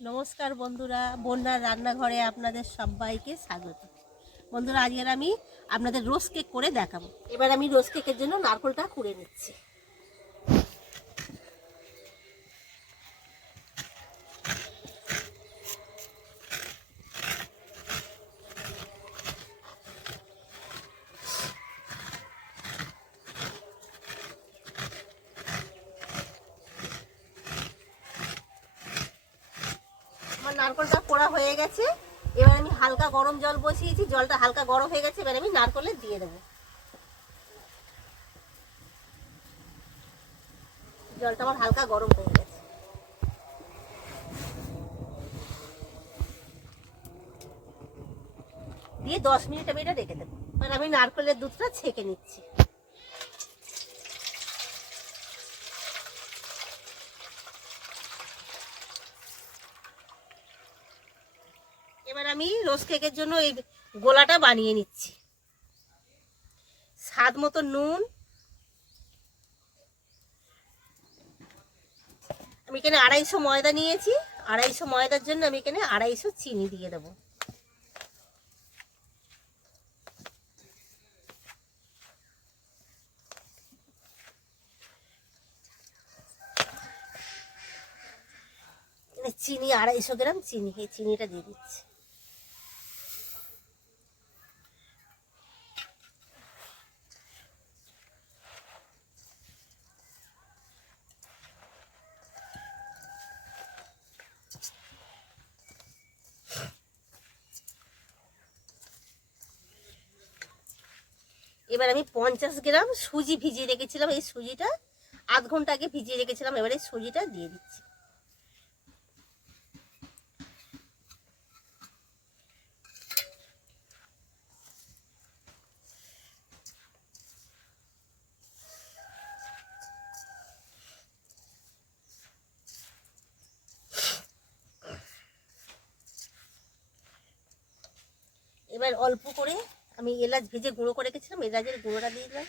নমস্কার বন্ধুরা, বন্যার রান্নাঘরে আপনাদের সবাইকে স্বাগত। বন্ধুরা, আজকের আমি আপনাদের রোজ কেক করে দেখাবো। এবার আমি রোজ কেকের জন্য নারকেলটা কুড়ে নিচ্ছি। আমার নারকেলটা কোড়া হয়ে গেছে। এবার আমি হালকা গরম জল বসিয়েছি, জলটা হালকা গরম হয়ে গেছে। এবার আমি নারকেলে দিয়ে দেবো। জলটা আমার হালকা গরম হয়ে গেছে। দিয়ে 10 মিনিট আমি এটা রেখে দেবো। এবার আমি নারকেলের দুধটা ছেঁকে নিচ্ছি। এবার আমি রোজ কেকের জন্য এই গোলাটা বানিয়ে নিচ্ছি। স্বাদ মতো নুন, আমি এখানে 250 ময়দা নিয়েছি। 250 ময়দার জন্য আমি এখানে 250 চিনি দিয়ে দেবো। চিনি 250 গ্রাম চিনি, এই চিনিটা দিয়ে দিচ্ছি। এবার আমি 50 গ্রাম সুজি ভিজিয়ে রেখেছিলাম, এই সুজিটা আধ ঘন্টা আগে ভিজিয়ে রেখেছিলাম। এবার এই সুজিটা দিয়ে দিচ্ছি। এবার অল্প করে আমি এলাচ ভেজে গুঁড়ো করে রেখেছিলাম, এলাচের গুঁড়োটা দিয়ে দিলাম।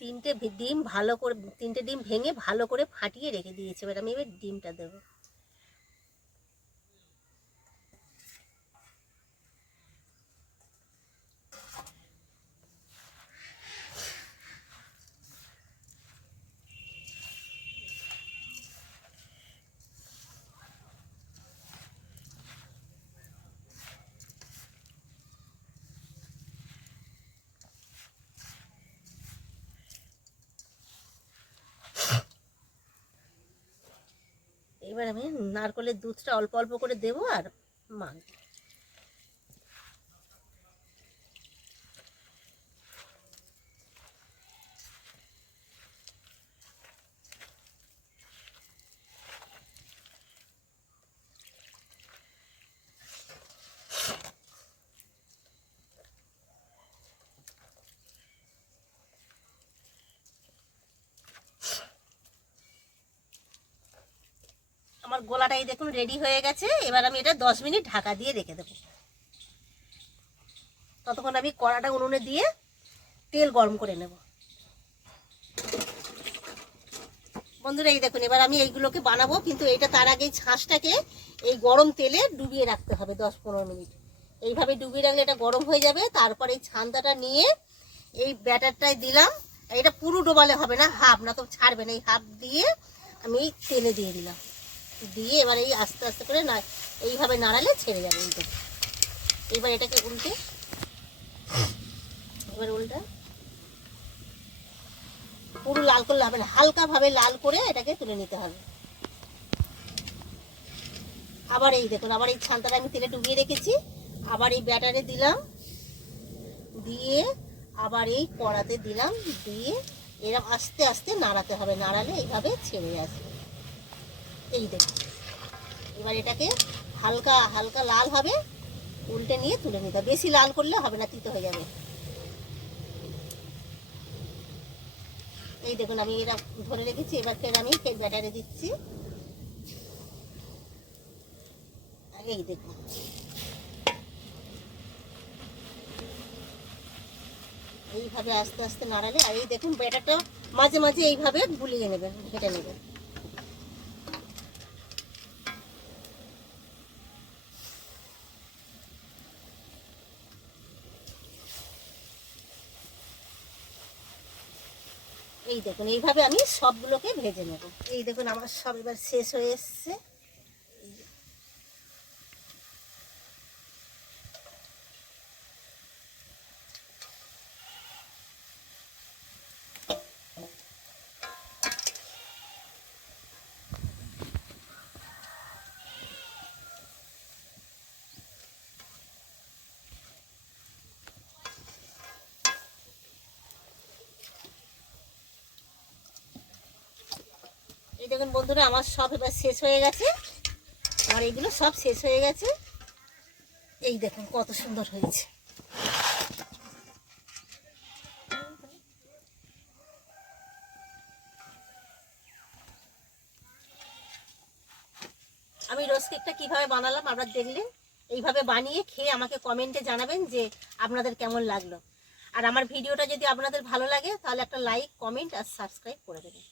তিনটে ডিম ভেঙে ভালো করে ফাটিয়ে রেখে দিয়েছি। এবার আমি ডিমটা দেবো। এবার আমি নারকেলের দুধটা অল্প অল্প করে দেবো আর মাখবো। আমার গোলাটাই দেখুন রেডি হয়ে গেছে। এবার আমি এটা 10 মিনিট ঢাকা দিয়ে রেখে দেবো। ততক্ষণ আমি কড়াটা উনুনে দিয়ে তেল গরম করে নেব। বন্ধুরা, এই দেখুন এবার আমি এইগুলোকে বানাবো, কিন্তু এইটা তার আগে ছাঁচটাকে এই গরম তেলে ডুবিয়ে রাখতে হবে 10-15 মিনিট। এইভাবে ডুবিয়ে রাখলে এটা গরম হয়ে যাবে। তারপরে এই ছান্দাটা নিয়ে এই ব্যাটারটায় দিলাম। এটা পুরো ডোবালে হবে না, হাফ, না তো ছাড়বে না। এই হাফ দিয়ে আমি তেলে দিয়ে দিলাম। দিয়ে এবার এই আস্তে আস্তে করে না এইভাবে নাড়ালে ছেড়ে যাবে। এইবার এটাকে উল্টে, এবার উল্টা পুরো লাল করলে হবে না, হালকাভাবে লাল করে এটাকে তুলে নিতে হবে। আবার এই দেখুন, আবার এই ছান্তাটা আমি তেলে ডুবিয়ে রেখেছি, আবার এই ব্যাটারে দিলাম, দিয়ে আবার এই কড়াতে দিলাম, দিয়ে এরকম আস্তে আস্তে নাড়াতে হবে। নাড়ালে এইভাবে ছেড়ে আসবে। এই দেখুন, এবার এটাকে হালকা হালকা লাল হবে, উল্টে নিয়ে তুলে নিতে হবে। বেশি লাল করলে হবে না, তিতো হয়ে যাবে। এই দেখুন আমি এরা ধরে রেখেছি, এবার ফের আমি ফের ব্যাটারে দিচ্ছি। আর এই দেখুন এইভাবে আস্তে আস্তে নাড়ালে, আর এই দেখুন ব্যাটারটা মাঝে মাঝে এইভাবে গুলিয়ে নেবেন, ঘেটে নেবেন। এই দেখুন এইভাবে আমি সবগুলোকে ভেজে নেব। এই দেখুন আমার সব এবার শেষ হয়ে এসছে। এই দেখুন বন্ধুরা আমার সব এবার শেষ হয়ে গেছে, আমার এগুলো সব শেষ হয়ে গেছে। এই দেখুন কত সুন্দর হয়েছে। আমি রোজ কেকটা কীভাবে বানালাম আপনারা দেখলেন। এইভাবে বানিয়ে খেয়ে আমাকে কমেন্টে জানাবেন যে আপনাদের কেমন লাগলো। আর আমার ভিডিওটা যদি আপনাদের ভালো লাগে তাহলে একটা লাইক, কমেন্ট আর সাবস্ক্রাইব করে দেবেন।